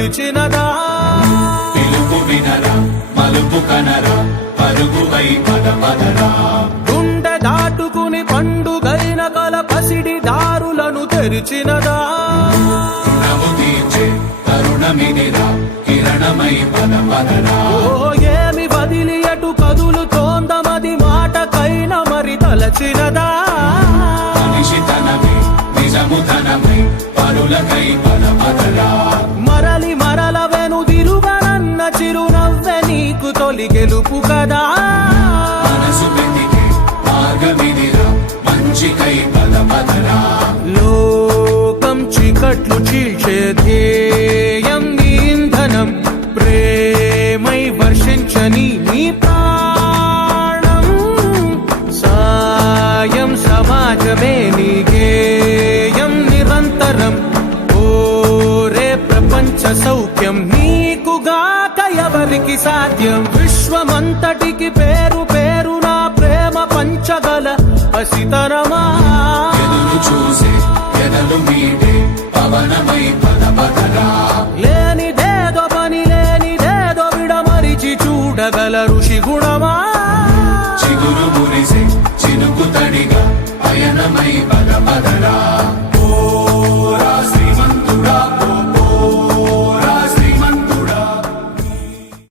పిలిచినదా పిలుపు వినరా మలుపు కనరా పరుగువై పద పదరా గుండె దాటుకుని పండుగైన కల పసిడి దారులను తెరిచినదా రుణము తీర్చే తరుణమిదిరా కిరణమై పద పదరా ఓ ఏమి వదిలి అటు కదులుతోందమది మాటకైన మరి తలచినదా మనిషితనమే నిజముతనమై పరులకై పద పదరా మరలి మరల వెనుదిరుగనన్న చిరునవ్వె నీకు తొలి గెలుపు కదా మనసు వెతికే మార్గమిదిరా మంచికై పద పదరా లోకం చీకట్లు చీల్చే ధ్యేయం నీ ఇంధనం ప్రేమై వర్షించని నీ ప్రాణం సాయం సమాజమే నీ గేయం నిరంతరం ఓరే ప్రపంచ సౌఖ్యం నీకుగాక ఎవరికి సాధ్యం విశ్వమంతటికి పేరు పేరు నా ప్రేమ పంచగల పసితరమా ఎదురు చూసే ఎదలు మీటే పవనమై పద పదరా లేనిదేదో పని లేనిదేదో విడమరిచి చూడగల ఋషి గుణమా చిగురు మురిసే చినుకు తడిగా పయనమై పద